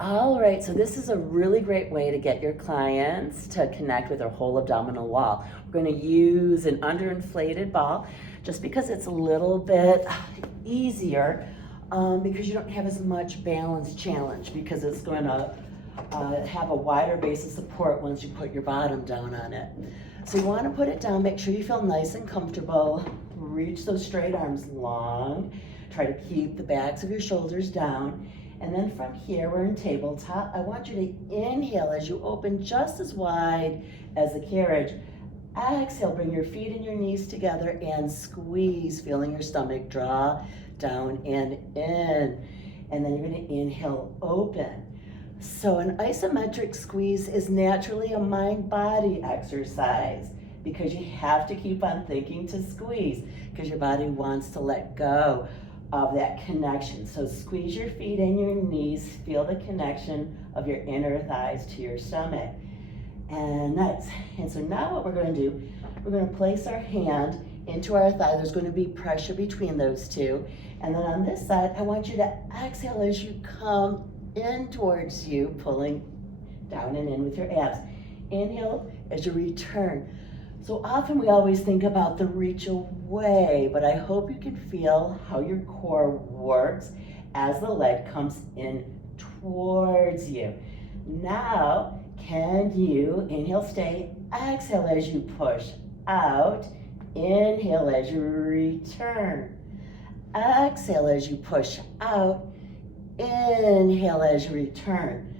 All right, so this is a really great way to get your clients to connect with their whole abdominal wall. We're going to use an underinflated ball just because it's a little bit easier because you don't have as much balance challenge because it's going to have a wider base of support once you put your bottom down on it. So you want to put it down, make sure you feel nice and comfortable, reach those straight arms long, try to keep the backs of your shoulders down. And then from here, we're in tabletop. I want you to inhale as you open just as wide as the carriage. Exhale, bring your feet and your knees together and squeeze, feeling your stomach draw down and in. And then you're going to inhale, open. So an isometric squeeze is naturally a mind-body exercise because you have to keep on thinking to squeeze because your body wants to let go of that connection. So squeeze your feet and your knees, feel the connection of your inner thighs to your stomach. And nice. And so now what we're going to do, we're going to place our hand into our thigh. There's going to be pressure between those two. And then on this side, I want you to exhale as you come in towards you, pulling down and in with your abs. Inhale as you return. So often we always think about the reach away, but I hope you can feel how your core works as the leg comes in towards you. Now, can you inhale, stay, exhale as you push out, inhale as you return, exhale as you push out, inhale as you return.